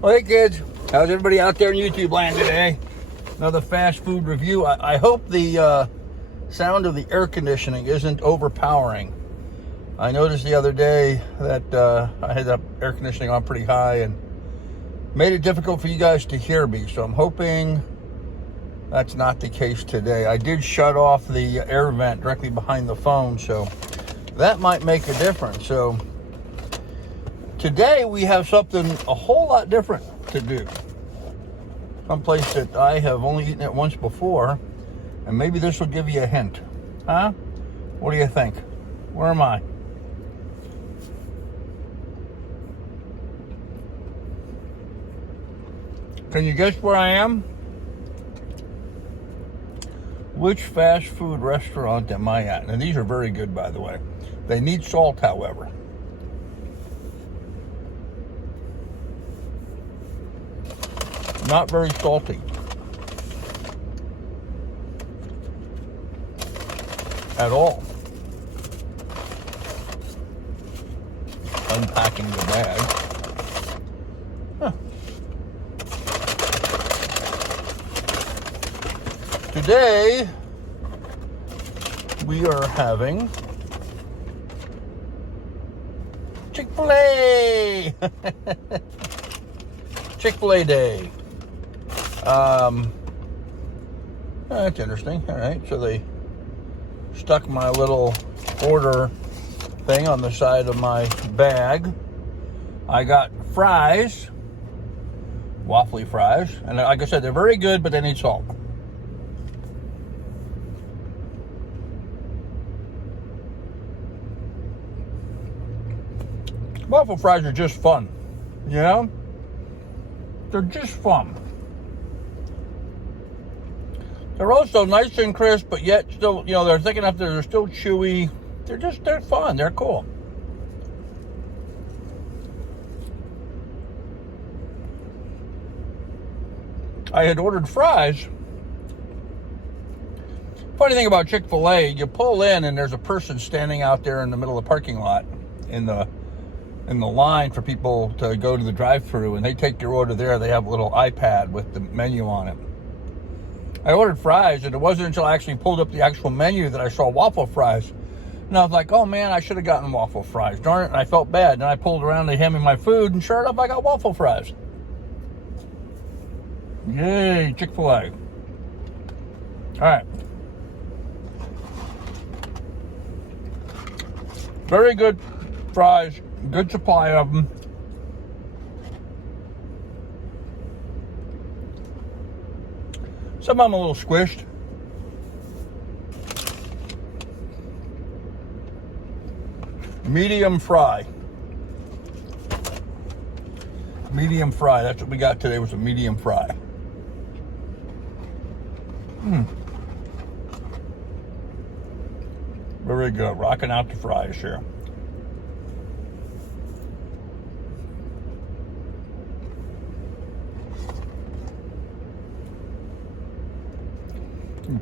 Well, hey kids, how's everybody out there in YouTube land today? Another fast food review. I hope the sound of the air conditioning isn't overpowering. I noticed the other day that I had the air conditioning on pretty high and made it difficult for you guys to hear me. So I'm hoping that's not the case today. I did shut off the air vent directly behind the phone, so that might make a difference. So today we have something a whole lot different to do. Someplace that I have only eaten it once before, and maybe this will give you a hint. Huh? What do you think? Where am I? Can you guess where I am? Which fast food restaurant am I at? And these are very good, by the way. They need salt, however. Not very salty at all. Unpacking the bag. Huh. Today we are having Fil A. Fil A day. That's interesting. All right, so they stuck my little order thing on the side of my bag. I got fries, waffle fries, and like I said, they're very good, but they need salt. Waffle fries are just fun, you know? They're just fun. They're also nice and crisp, but yet still, you know, they're thick enough that they're still chewy. They're fun. They're cool. I had ordered fries. Funny thing about Chick-fil-A, you pull in and there's a person standing out there in the middle of the parking lot in the line for people to go to the drive-thru, and they take your order there. They have a little iPad with the menu on it. I ordered fries, and it wasn't until I actually pulled up the actual menu that I saw waffle fries. And I was like, oh man, I should have gotten waffle fries. Darn it, and I felt bad. And I pulled around to hand me my food, and sure enough, I got waffle fries. Yay, Chick-fil-A. All right. Very good fries, good supply of them. Some of them a little squished. Medium fry. Medium fry. That's what we got today, was a medium fry. Very good. Rocking out the fries here.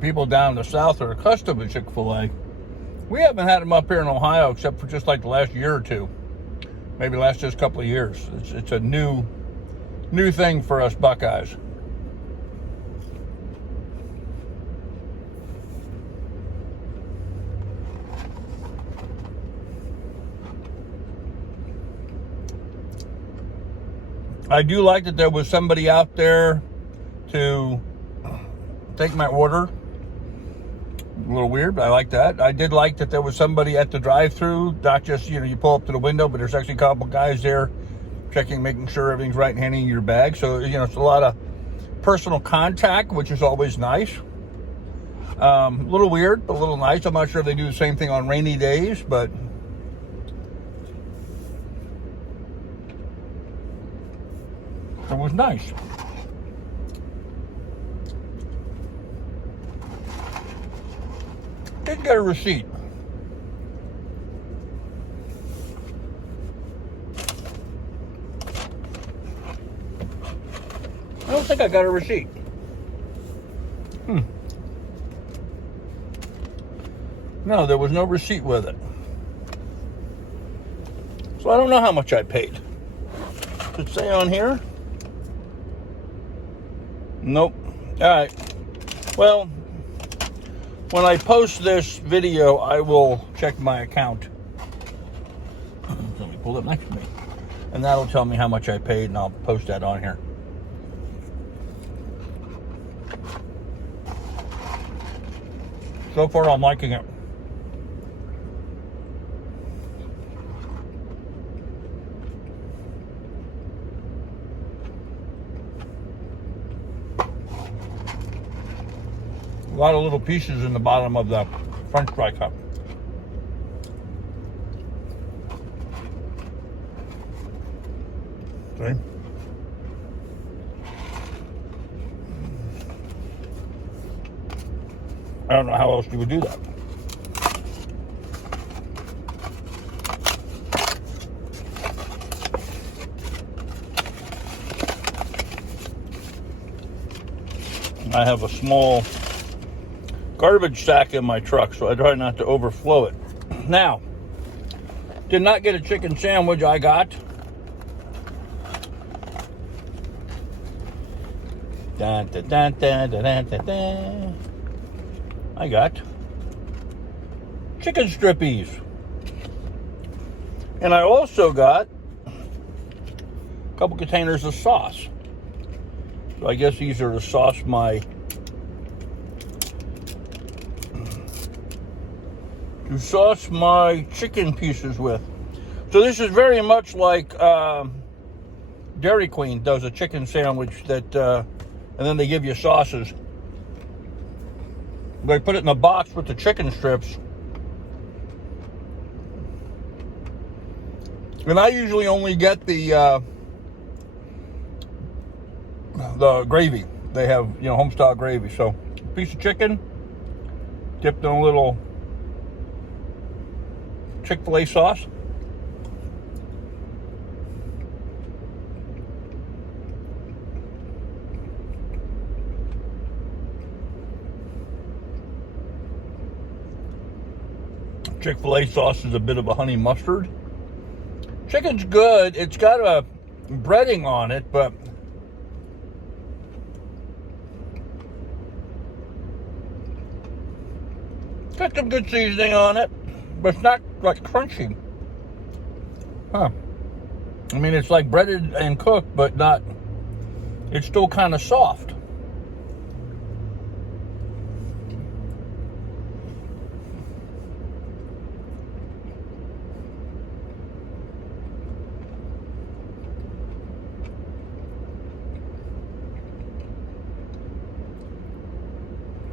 People down in the south are accustomed to Chick-fil-A. We haven't had them up here in Ohio except for just like the last year or two. Maybe last just couple of years. It's a new thing for us Buckeyes. I do like that there was somebody out there to take my order. A little weird, but I like that. I did like that there was somebody at the drive-thru, not just, you know, you pull up to the window, but there's actually a couple guys there checking, making sure everything's right and handing you your bag. So, you know, it's a lot of personal contact, which is always nice. A little weird, but a little nice. I'm not sure if they do the same thing on rainy days, but it was nice. Did get a receipt. I don't think I got a receipt. No, there was no receipt with it. So I don't know how much I paid. Does it say on here? Nope. All right. Well, when I post this video, I will check my account. Let me pull it next to me. And that'll tell me how much I paid, and I'll post that on here. So far, I'm liking it. A lot of little pieces in the bottom of the French fry cup. See? I don't know how else you would do that. I have a small garbage sack in my truck, so I try not to overflow it. Now, did not get a chicken sandwich. I got I got chicken strippies. And I also got a couple containers of sauce. So I guess these are to sauce my chicken pieces with. So this is very much like Dairy Queen does a chicken sandwich that, and then they give you sauces. They put it in a box with the chicken strips. And I usually only get the gravy. They have, home style gravy. So, piece of chicken dipped in a little Fil A sauce. Fil A sauce is a bit of a honey mustard. Chicken's good. It's got a breading on it, but got some good seasoning on it, but it's not like crunchy. Huh. I mean, it's like breaded and cooked, but not, it's still kind of soft.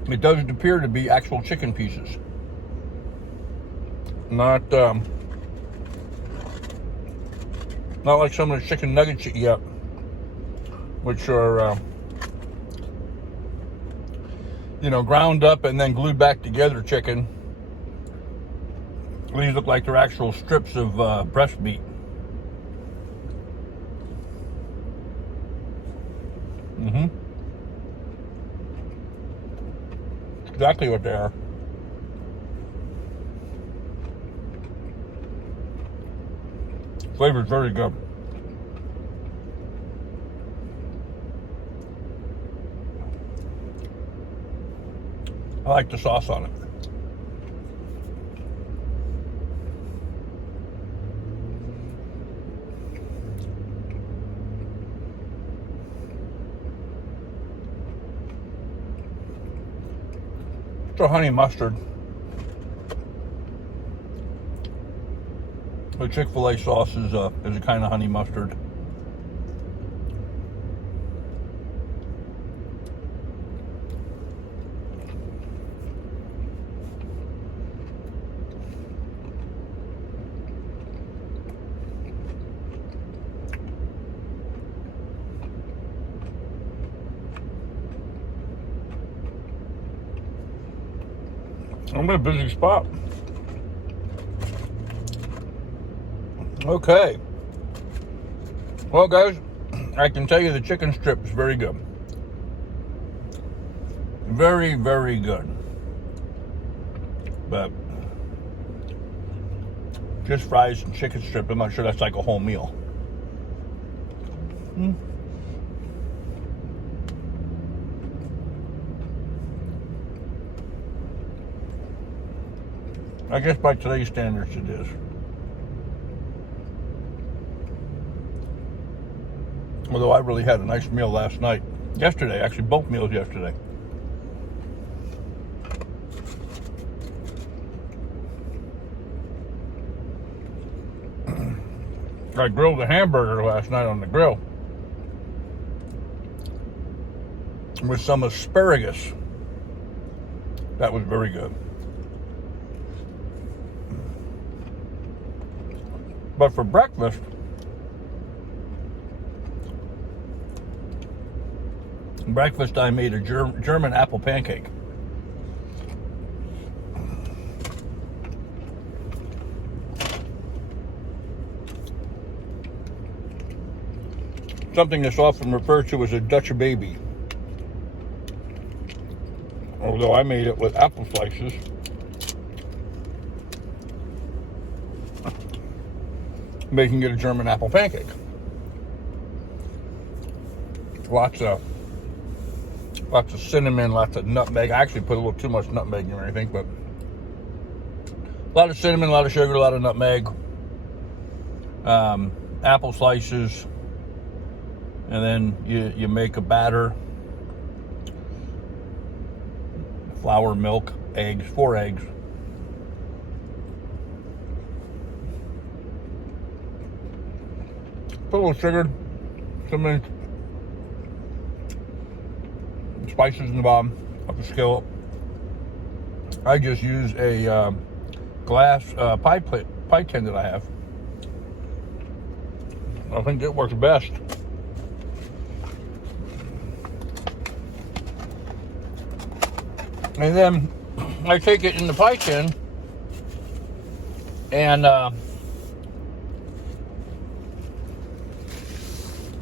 It doesn't appear to be actual chicken pieces. Not like some of the chicken nuggets you get, which are, ground up and then glued back together chicken. These look like they're actual strips of breast meat. Exactly what they are. Flavor's very good. I like the sauce on it. It's a honey mustard. The Chick-fil-A sauce is a kind of honey mustard. I'm in a busy spot. Okay. Well, guys, I can tell you the chicken strip is very good. Very, very good. But just fries and chicken strip, I'm not sure that's like a whole meal. I guess by today's standards it is. Although I really had a nice meal last night. Yesterday, actually both meals yesterday. I grilled a hamburger last night on the grill with some asparagus. That was very good. But for breakfast, I made a German apple pancake. Something that's often referred to as a Dutch baby. Although I made it with apple slices. Making it a German apple pancake. Lots of cinnamon, lots of nutmeg. I actually put a little too much nutmeg in there, I think, but a lot of cinnamon, a lot of sugar, a lot of nutmeg, apple slices, and then you make a batter, flour, milk, eggs, 4 eggs. Put a little sugar, some spices in the bottom of the skillet. I just use a glass pie tin that I have. I think it works best. And then I take it in the pie tin and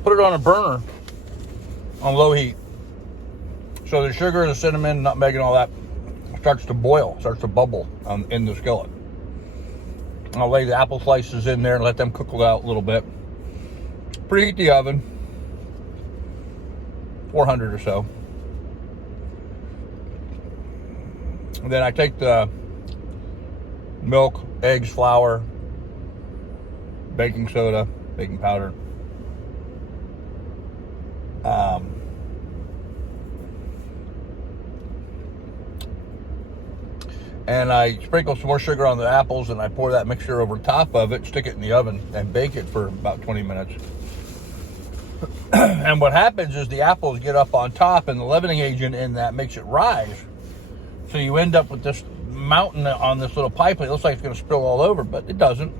put it on a burner on low heat. So the sugar, the cinnamon, nutmeg, and all that starts to boil, starts to bubble in the skillet. I'll lay the apple slices in there and let them cook out a little bit. Preheat the oven, 400 or so. And then I take the milk, eggs, flour, baking soda, baking powder, and I sprinkle some more sugar on the apples, and I pour that mixture over top of it, stick it in the oven, and bake it for about 20 minutes. And what happens is the apples get up on top, and the leavening agent in that makes it rise. So you end up with this mountain on this little pie plate. It looks like it's going to spill all over, but it doesn't.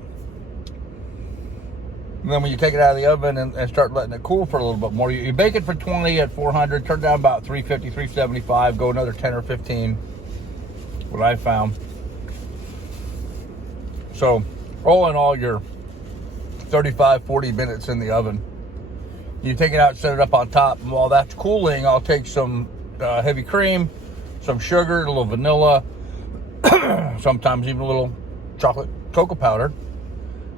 And then when you take it out of the oven and start letting it cool for a little bit more, you bake it for 20 at 400, turn down about 350, 375, go another 10 or 15, what I found. So all in all, you're 35, 40 minutes in the oven. You take it out and set it up on top. And while that's cooling, I'll take some heavy cream, some sugar, a little vanilla, sometimes even a little chocolate cocoa powder,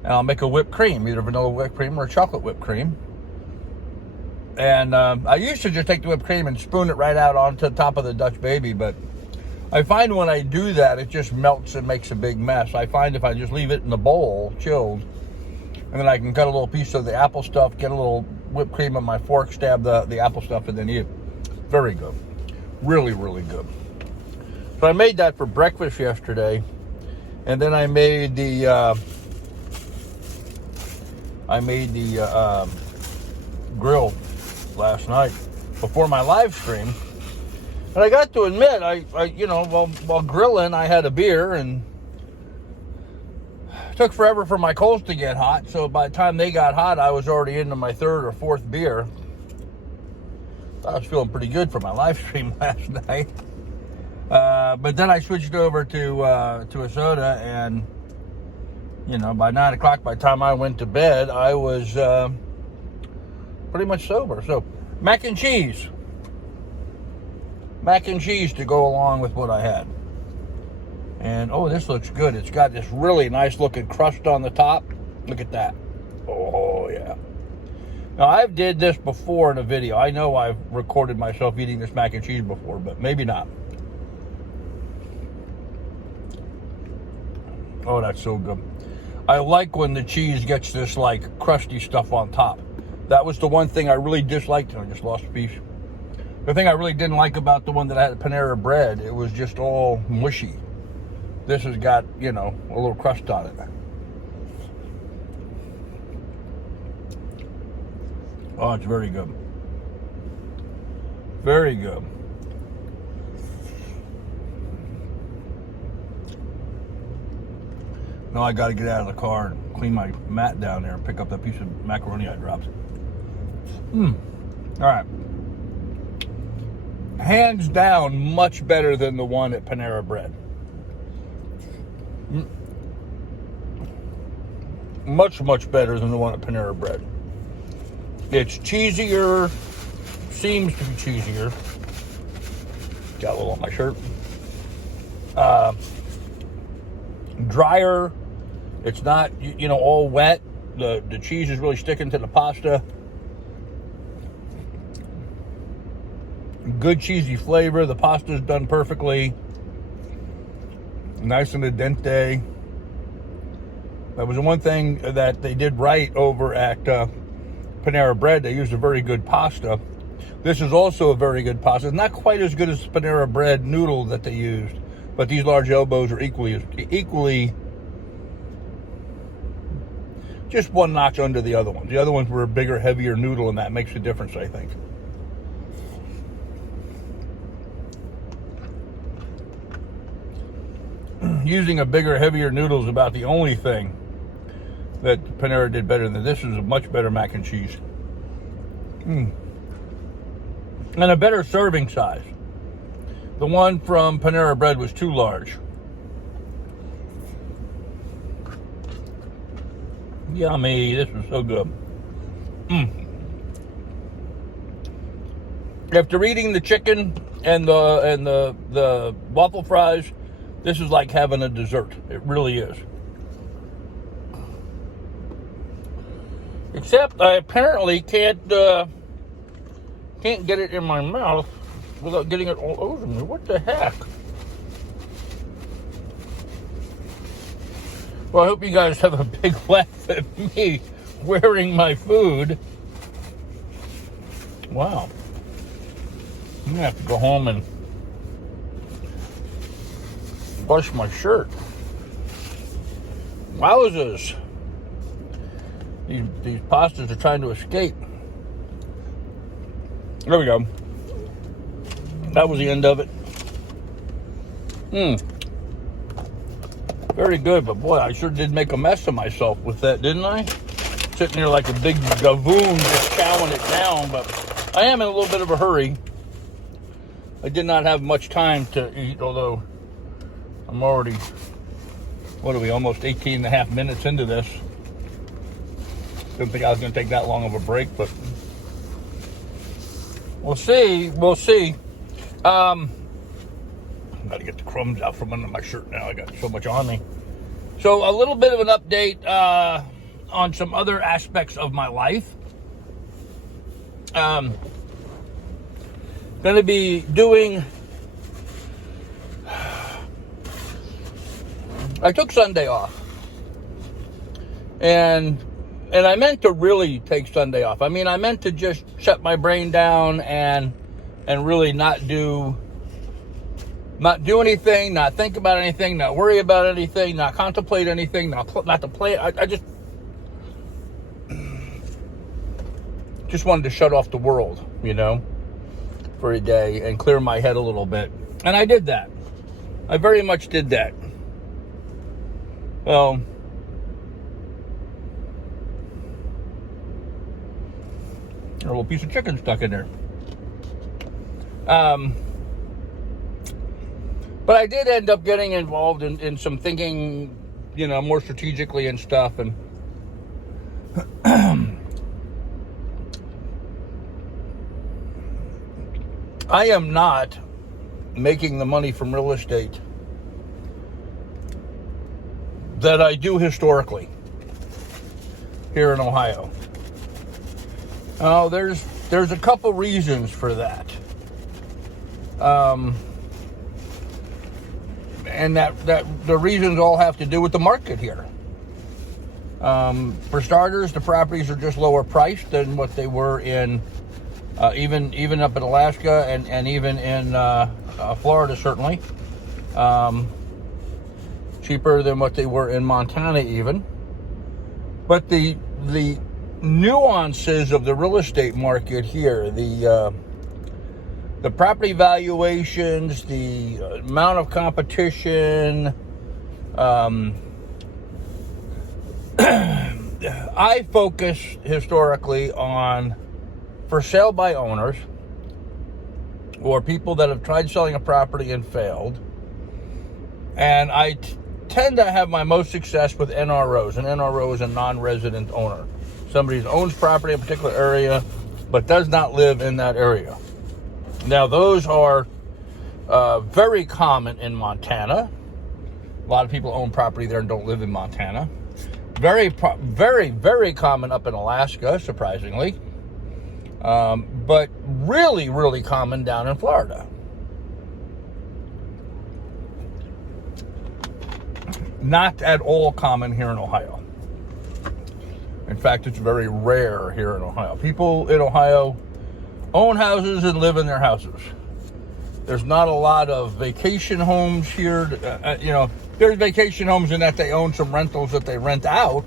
and I'll make a whipped cream, either vanilla whipped cream or chocolate whipped cream. And I used to just take the whipped cream and spoon it right out onto the top of the Dutch baby, but I find when I do that, it just melts and makes a big mess. I find if I just leave it in the bowl, chilled, and then I can cut a little piece of the apple stuff, get a little whipped cream on my fork, stab the apple stuff, and then eat it. Very good. Really, really good. So I made that for breakfast yesterday, and then I made the grill last night before my live stream. And I got to admit, while grilling, I had a beer, and it took forever for my coals to get hot. So by the time they got hot, I was already into my 3rd or 4th beer. I was feeling pretty good for my live stream last night. But then I switched over to a soda, and by 9 o'clock, by the time I went to bed, I was pretty much sober. So mac and cheese to go along with what I had. And oh, this looks good. It's got this really nice looking crust on the top. Look at that. Oh yeah. Now, I've did this before in a video. I know I've recorded myself eating this mac and cheese before, but maybe not. Oh, that's so good. I like when the cheese gets this like crusty stuff on top. That was the one thing I really disliked. I just lost a piece. The thing I really didn't like about the one that I had Panera Bread, it was just all mushy. This has got, you know, a little crust on it. Oh, it's very good. Very good. Now I got to get out of the car and clean my mat down there and pick up that piece of macaroni I dropped. All right. Hands down, much better than the one at Panera Bread. Much, much better than the one at Panera Bread. It's cheesier, seems to be cheesier. Got a little on my shirt. Drier. It's not, you know, all wet. The cheese is really sticking to the pasta. Good cheesy flavor. The pasta's done perfectly. Nice and al dente. That was the one thing that they did right over at Panera Bread. They used a very good pasta. This is also a very good pasta. It's not quite as good as Panera Bread noodle that they used, but these large elbows are equally just one notch under the other ones. The other ones were a bigger, heavier noodle, and that makes a difference, I think. Using a bigger, heavier noodle is about the only thing that Panera did better than this. Is a much better mac and cheese. And a better serving size. The one from Panera Bread was too large. Yummy, this was so good. After eating the chicken and the waffle fries, this is like having a dessert. It really is. Except I apparently can't get it in my mouth without getting it all over me. What the heck? Well, I hope you guys have a big laugh at me wearing my food. Wow. I'm gonna have to go home and brush my shirt. Wowzers. These pastas are trying to escape. There we go. That was the end of it. Very good, but boy, I sure did make a mess of myself with that, didn't I? Sitting here like a big gavoon just chowing it down, but I am in a little bit of a hurry. I did not have much time to eat, although I'm already, what are we, almost 18 and a half minutes into this. Didn't think I was going to take that long of a break, but we'll see. We'll see. I've got to get the crumbs out from under my shirt now. I got so much on me. So a little bit of an update on some other aspects of my life. Going to be doing... I took Sunday off. And I meant to really take Sunday off. I mean, I meant to just shut my brain down and really not do anything, not think about anything, not worry about anything, not contemplate anything, not to play. I just wanted to shut off the world, you know, for a day and clear my head a little bit. And I did that. I very much did that. Well, a little piece of chicken stuck in there. But I did end up getting involved in some thinking, you know, more strategically and stuff. And I am not making the money from real estate that I do historically here in Ohio. Oh, there's a couple reasons for that. and that the reasons all have to do with the market here. For starters, the properties are just lower priced than what they were in even up in Alaska and even in Florida, certainly. Cheaper than what they were in Montana even. But the nuances of the real estate market here, the property valuations, the amount of competition, I focus historically on for sale by owners or people that have tried selling a property and failed. And I tend to have my most success with NROs. An NRO is a non-resident owner. Somebody who owns property in a particular area but does not live in that area. Now, those are very common in Montana. A lot of people own property there and don't live in Montana. Very, very common up in Alaska, surprisingly. But really, really common down in Florida. Not at all common here in Ohio. In fact, it's very rare here in Ohio. People in Ohio own houses and live in their houses. There's not a lot of vacation homes here. There's vacation homes in that they own some rentals that they rent out,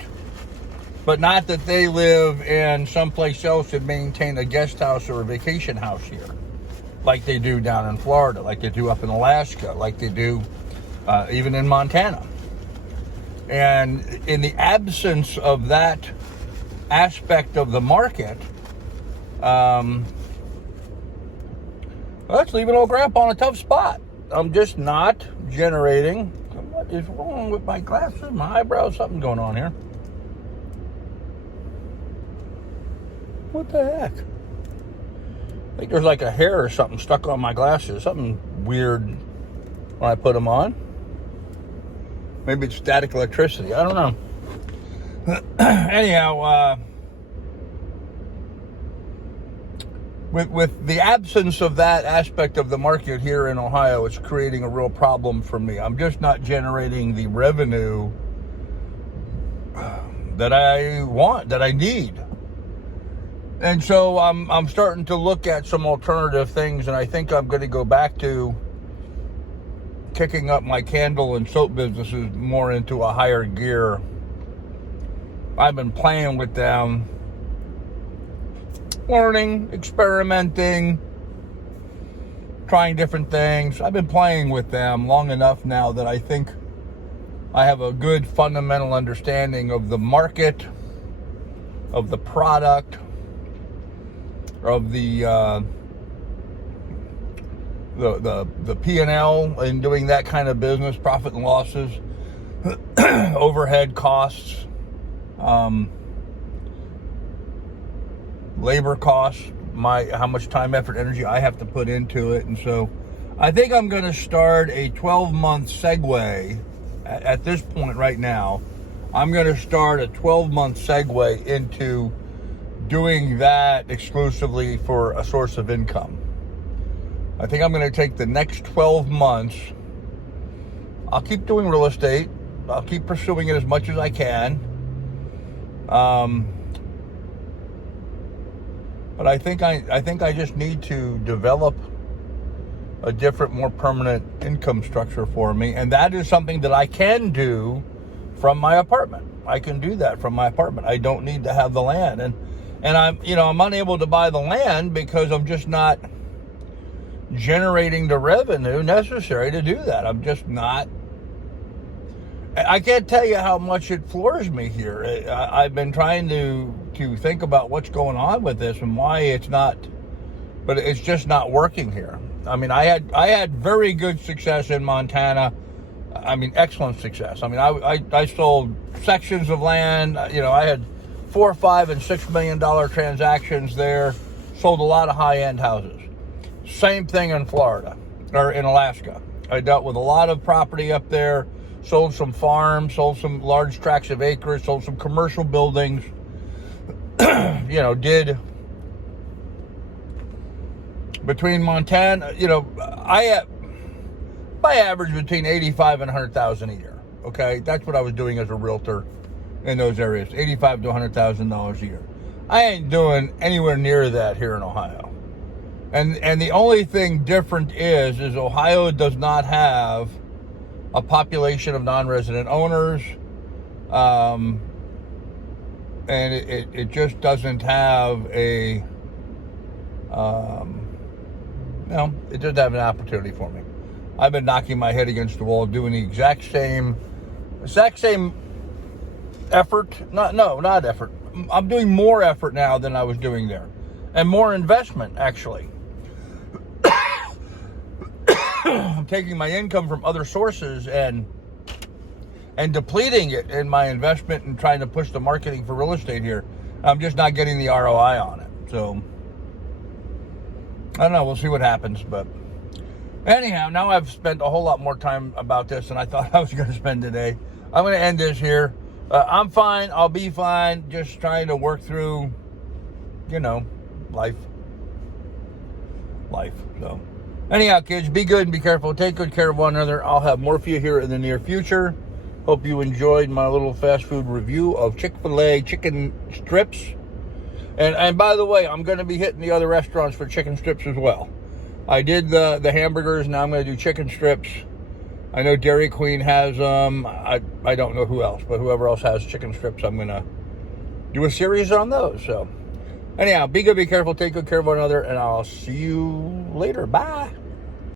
but not that they live in someplace else and maintain a guest house or a vacation house here, like they do down in Florida, like they do up in Alaska, like they do even in Montana. And in the absence of that aspect of the market, let's leave old grandpa on a tough spot. I'm just not generating. What is wrong with my glasses, my eyebrows? Something going on here. What the heck? I think there's like a hair or something stuck on my glasses. Something weird when I put them on. Maybe it's static electricity. I don't know. Anyhow, with the absence of that aspect of the market here in Ohio, it's creating a real problem for me. I'm just not generating the revenue that I want, that I need. And so I'm starting to look at some alternative things, and I think I'm going to go back to kicking up my candle and soap businesses more into a higher gear. I've been playing with them, learning, experimenting, trying different things. I've been playing with them long enough now that I think I have a good fundamental understanding of the market, of the product, of the P&L in doing that kind of business, profit and losses, overhead costs, labor costs, how much time, effort, energy I have to put into it. And so I think I'm going to start a 12-month segue at this point right now. I'm going to start a 12-month segue into doing that exclusively for a source of income. I think I'm going to take the next 12 months. I'll keep doing real estate. I'll keep pursuing it as much as I can. But I think I just need to develop a different, more permanent income structure for me, and that is something that I can do from my apartment. I can do that from my apartment. I don't need to have the land, and I'm unable to buy the land because I'm just not generating the revenue necessary to do that. I'm just not. I can't tell you how much it floors me here. I've been trying to think about what's going on with this and why it's not, but it's just not working here. I mean, I had very good success in Montana. I mean, excellent success. I mean, I sold sections of land. I had $4, $5, and $6 million transactions there. Sold a lot of high-end houses. Same thing in Florida or in Alaska. I dealt with a lot of property up there. Sold some farms, sold some large tracts of acreage, sold some commercial buildings. Did between Montana, by average between 85 and 100,000 a year. Okay, that's what I was doing as a realtor in those areas, 85 to $100,000 a year. I ain't doing anywhere near that here in Ohio. And the only thing different is Ohio does not have a population of non-resident owners, and it just doesn't have a, it doesn't have an opportunity for me. I've been knocking my head against the wall, doing the exact same effort. Not effort. I'm doing more effort now than I was doing there, and more investment actually. I'm taking my income from other sources and depleting it in my investment and trying to push the marketing for real estate here. I'm just not getting the ROI on it. So I don't know. We'll see what happens. But anyhow, now I've spent a whole lot more time about this than I thought I was going to spend today. I'm going to end this here. I'm fine. I'll be fine. Just trying to work through, life. So anyhow, kids, be good and be careful. Take good care of one another. I'll have more for you here in the near future. Hope you enjoyed my little fast food review of Fil A chicken strips. And by the way, I'm going to be hitting the other restaurants for chicken strips as well. I did the hamburgers. Now I'm going to do chicken strips. I know Dairy Queen has them. I don't know who else, but whoever else has chicken strips, I'm going to do a series on those. So anyhow, be good, be careful, take good care of one another, and I'll see you later. Bye.